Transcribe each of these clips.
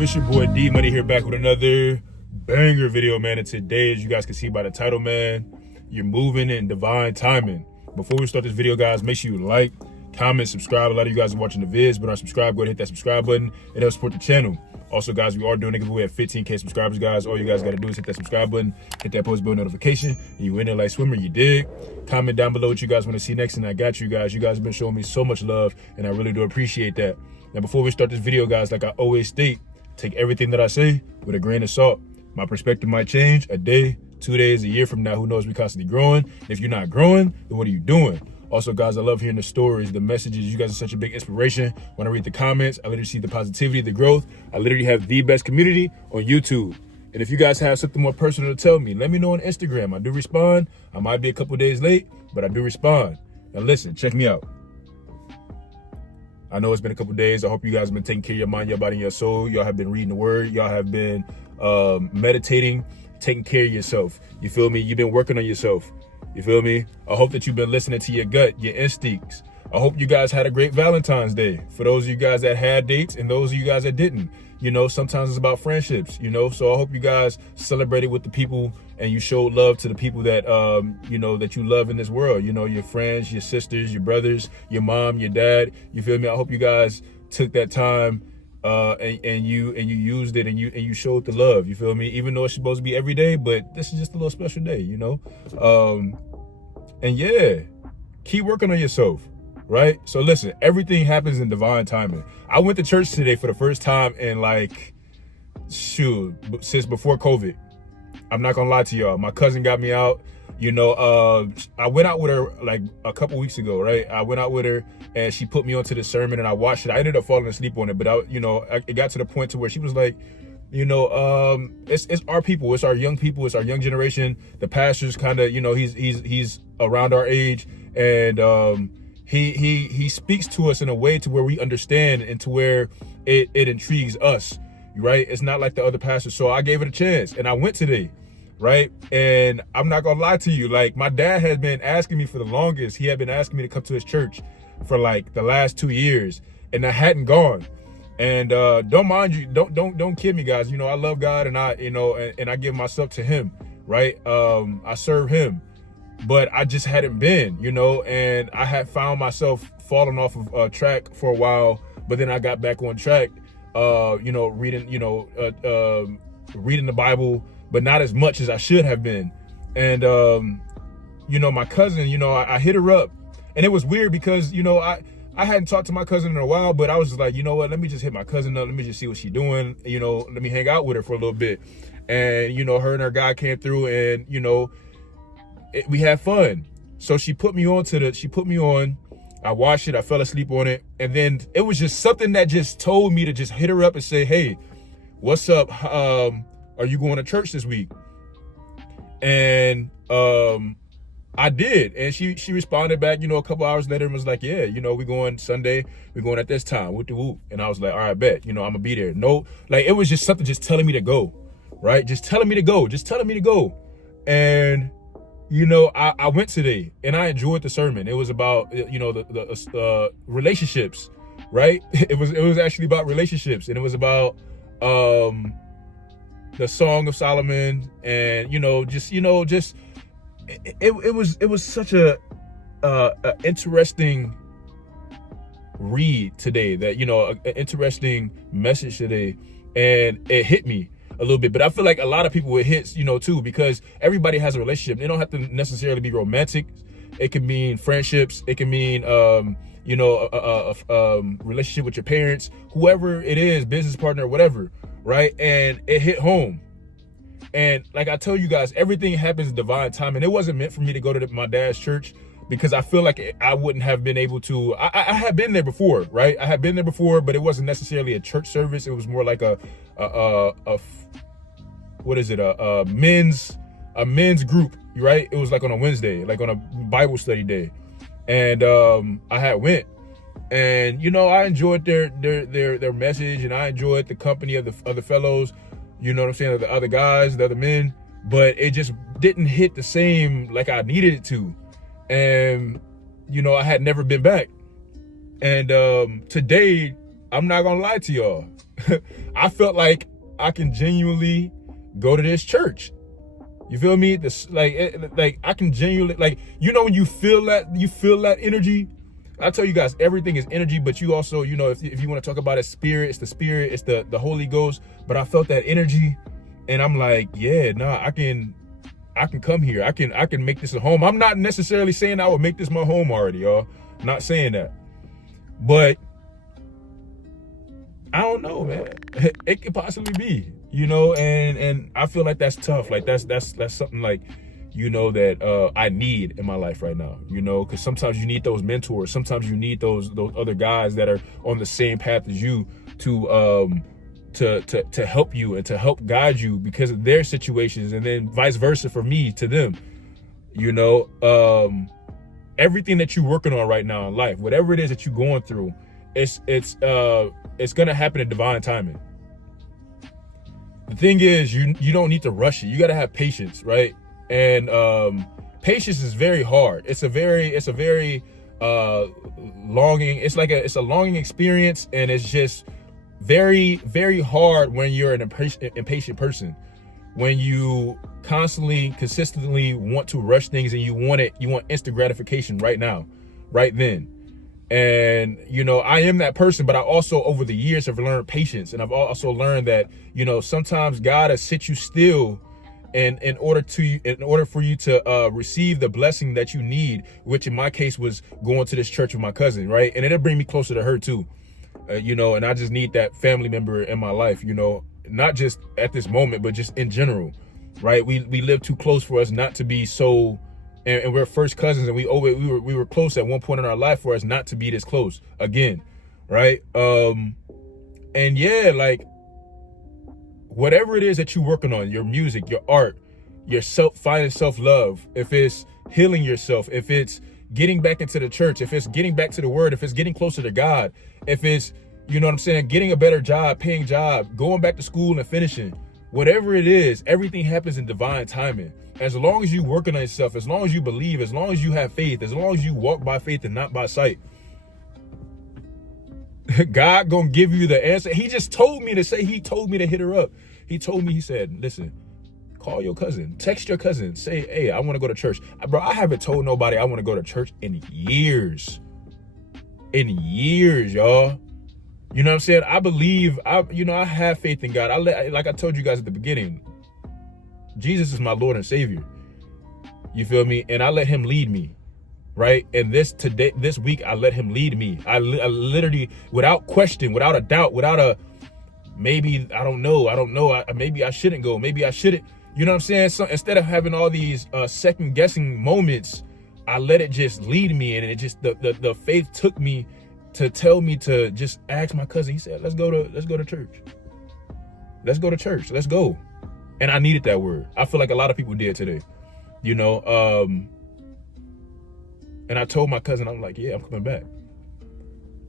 YouTube? It's your boy D Money here, back with another banger video, man. And today, as you guys can see by the title, man, you're moving in divine timing. Before we start this video, guys, make sure you like, comment, subscribe. A lot of you guys are watching the vids but aren't subscribed. Go ahead and hit that subscribe button. It helps support the channel. Also, guys, we are doing a giveaway at 15K subscribers, guys. All you guys got to do is hit that subscribe button, hit that post bell notification, and you in there like swimmer, you dig? Comment down below what you guys want to see next, and I got you guys. You guys have been showing me so much love, and I really do appreciate that. Now, before we start this video, guys, like I always state, take everything that I say with a grain of salt. My perspective might change a day, 2 days, a year from now. Who knows? We're constantly growing. If you're not growing, then what are you doing? Also, guys, I love hearing the stories, the messages. You guys are such a big inspiration. When I read the comments, I literally see the positivity, the growth. I literally have the best community on YouTube. And if you guys have something more personal to tell me, let me know on Instagram. I do respond. I might be a couple days late, but I do respond. Now listen, check me out. I know it's been a couple days. I hope you guys have been taking care of your mind, your body, and your soul. Y'all have been reading the word. Y'all have been meditating, taking care of yourself. You feel me? You've been working on yourself. You feel me? I hope that you've been listening to your gut, your instincts. I hope you guys had a great Valentine's Day. For those of you guys that had dates and those of you guys that didn't, you know, sometimes it's about friendships, you know? So I hope you guys celebrated with the people and you showed love to the people that, you know, that you love in this world. You know, your friends, your sisters, your brothers, your mom, your dad. You feel me? I hope you guys took that time and you used it and you showed the love. You feel me? Even though it's supposed to be every day, but this is just a little special day, you know? And yeah, keep working on yourself, right? So listen, everything happens in divine timing. I went to church today for the first time in like, shoot, since before COVID. I'm not gonna lie to y'all. My cousin got me out. You know, I went out with her like a couple weeks ago, right? I went out with her and she put me onto the sermon and I watched it. I ended up falling asleep on it, but it got to the point to where she was like, you know, it's our people, it's our young people, it's our young generation. The pastor's kind of, you know, he's around our age, and he speaks to us in a way to where we understand and to where it intrigues us, right? It's not like the other pastors. So I gave it a chance and I went today. Right. And I'm not gonna lie to you, like my dad has been asking me for the longest. He had been asking me to come to his church for like the last 2 years, and I hadn't gone. And don't kid me, guys. You know, I love God, and I give myself to him, right? I serve him, but I just hadn't been, you know, and I had found myself falling off of track for a while, but then I got back on track, you know, reading the Bible, but not as much as I should have been. And, you know, my cousin, you know, I hit her up, and it was weird because, you know, I hadn't talked to my cousin in a while, but I was just like, you know what, let me just hit my cousin up. Let me just see what she's doing. You know, let me hang out with her for a little bit. And, you know, her and her guy came through and, you know, we had fun. So she put me on, I watched it, I fell asleep on it. And then it was just something that just told me to just hit her up and say, hey, what's up? Are you going to church this week? And I did, and she responded back, you know, a couple hours later and was like, yeah, you know, we're going Sunday, we're going at this time, whoop de whoop. And I was like, all right, bet, you know, I'm gonna be there. No, like it was just something just telling me to go, right? Just telling me to go. And you know, I went today and I enjoyed the sermon. It was about, you know, the relationships, right? It was actually about relationships, and it was about the Song of Solomon, and it was such a interesting read today, that, you know, an interesting message today, and it hit me a little bit. But I feel like a lot of people it hits, you know, too, because everybody has a relationship. They don't have to necessarily be romantic. It can mean friendships. It can mean you know, a relationship with your parents, whoever it is, business partner, whatever, right? And it hit home. And like I tell you guys, everything happens in divine time. And it wasn't meant for me to go to my dad's church, because I feel like I wouldn't have been able to. I had been there before, right? I had been there before, but it wasn't necessarily a church service. It was more like a men's group, right? It was like on a Wednesday, like on a Bible study day. And I had went, and you know, I enjoyed their message, and I enjoyed the company of the other fellows, you know what I'm saying, the other guys, the other men, but it just didn't hit the same like I needed it to. And you know, I had never been back. And today, I'm not gonna lie to y'all, I felt like I can genuinely go to this church. You feel me? This like I can genuinely, like, you know, when you feel that energy. I tell you guys, everything is energy, but you also, you know, if you want to talk about it, spirit, it's the spirit, it's the Holy Ghost. But I felt that energy, and I'm like, yeah, nah, I can come here. I can make this a home. I'm not necessarily saying I would make this my home already, y'all. Not saying that, but I don't know, man. It could possibly be, you know, and I feel like that's tough. Like that's something, like, you know, that I need in my life right now, you know, because sometimes you need those mentors. Sometimes you need those other guys that are on the same path as you to help you and to help guide you because of their situations, and then vice versa for me to them, you know. Everything that you're working on right now in life, whatever it is that you're going through, it's gonna happen in divine timing. The thing is, you don't need to rush it. You gotta have patience, right? And patience is very hard. It's a very longing. It's a longing experience, and it's just very, very hard when you're an impatient person. When you consistently want to rush things, and you want instant gratification right now, right then. And, you know, I am that person, but I also, over the years, have learned patience. And I've also learned that, you know, sometimes God has sit you still in order for you to receive the blessing that you need, which in my case was going to this church with my cousin, right? And it'll bring me closer to her too, you know, and I just need that family member in my life, you know, not just at this moment, but just in general, right? We live too close for us not to be so, and we're first cousins, and we were close at one point in our life for us not to be this close again, right? And yeah, like, whatever it is that you're working on, your music, your art, your finding self-love, if it's healing yourself, if it's getting back into the church, if it's getting back to the word, if it's getting closer to God, if it's, you know what I'm saying, getting a better job, paying job, going back to school and finishing, whatever it is, everything happens in divine timing. As long as you working on yourself, as long as you believe, as long as you have faith, as long as you walk by faith and not by sight, God gonna give you the answer. He just told me to hit her up. He said, listen, call your cousin, text your cousin, say, hey, I want to go to church. Bro, I haven't told nobody I want to go to church in years. Y'all. You know what I'm saying? I believe, I have faith in God. Like I told you guys at the beginning, Jesus is my Lord and Savior. You feel me? And I let him lead me. Right? And this week, I let him lead me. I literally, without question, without a doubt, without a maybe, I don't know. Maybe I shouldn't go. Maybe I shouldn't. You know what I'm saying? So instead of having all these second guessing moments, I let it just lead me. And it just, the faith took me to tell me to just ask my cousin. He said, let's go to church. Let's go to church. Let's go. And I needed that word. I feel like a lot of people did today, you know? And I told my cousin, I'm like, yeah, I'm coming back.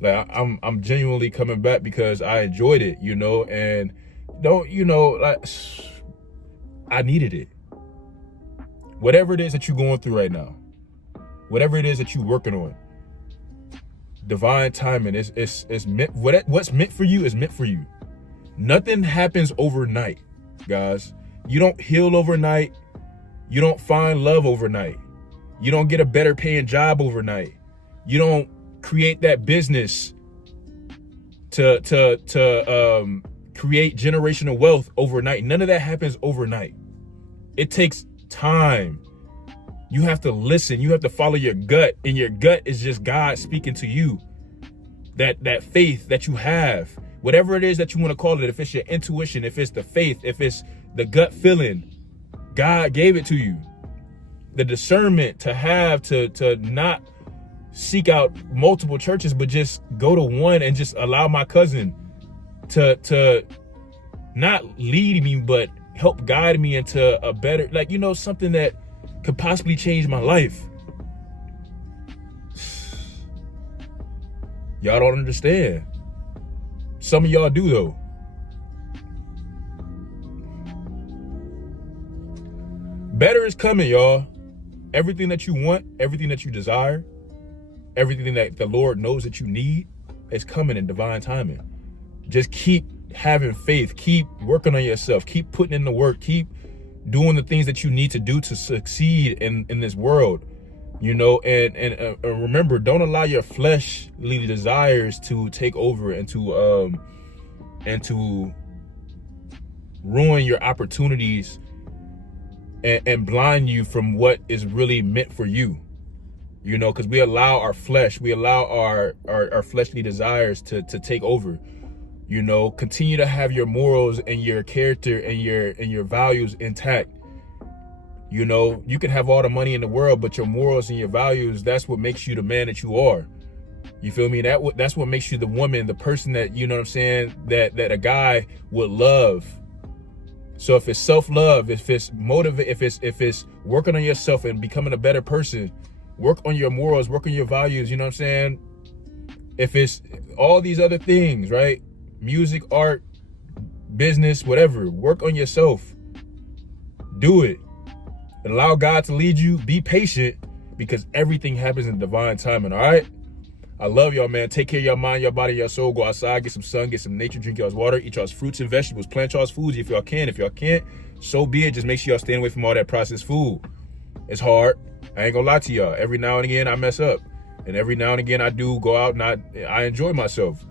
Like, I'm genuinely coming back because I enjoyed it, you know, and like, I needed it. Whatever it is that you're going through right now, whatever it is that you're working on, divine timing is meant. What's meant for you is meant for you. Nothing happens overnight, guys. You don't heal overnight. You don't find love overnight. You don't get a better paying job overnight. You don't create that business to create generational wealth overnight. None of that happens overnight. It takes time. You have to listen. You have to follow your gut, and your gut is just God speaking to you. That faith that you have, whatever it is that you want to call it, if it's your intuition, if it's the faith, if it's the gut feeling, God gave it to you. The discernment to have to not seek out multiple churches, but just go to one and just allow my cousin to not lead me, but help guide me into a better, like, you know, something that could possibly change my life. Y'all don't understand. Some of y'all do though. Better is coming, y'all. Everything that you want, everything that you desire, everything that the Lord knows that you need is coming in divine timing. Just keep having faith, keep working on yourself, keep putting in the work, keep doing the things that you need to do to succeed in this world, you know. And remember, don't allow your fleshly desires to take over and to ruin your opportunities and blind you from what is really meant for you, you know, because we allow our flesh, we allow our fleshly desires to take over. You know, continue to have your morals and your character and your values intact. You know, you can have all the money in the world, but your morals and your values, that's what makes you the man that you are. You feel me? That's what makes you the woman, the person that, you know what I'm saying, that a guy would love. So if it's self-love, if it's if it's working on yourself and becoming a better person, work on your morals, work on your values, you know what I'm saying? If it's all these other things, right? Music, art, business, whatever, work on yourself. Do it. And allow God to lead you. Be patient, because everything happens in divine timing, all right? I love y'all, man. Take care of your mind, your body, your soul. Go outside, get some sun, get some nature, drink y'all's water, eat y'all's fruits and vegetables, plant y'all's foods if y'all can. If y'all can't, so be it. Just make sure y'all staying away from all that processed food. It's hard. I ain't gonna lie to y'all. Every now and again, I mess up. And every now and again, I do go out and I enjoy myself.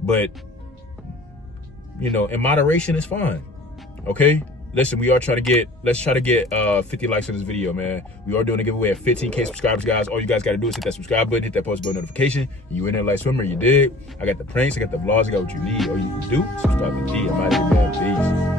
But, you know, in moderation is fine. Okay? Listen, we are trying to get, let's try to get 50 likes on this video, man. We are doing a giveaway of 15K subscribers, guys. All you guys got to do is hit that subscribe button, hit that post button notification. You in there like swimmer, you dig? I got the pranks, I got the vlogs, I got what you need. All you can do, subscribe to D. I'm out of here, man. Peace.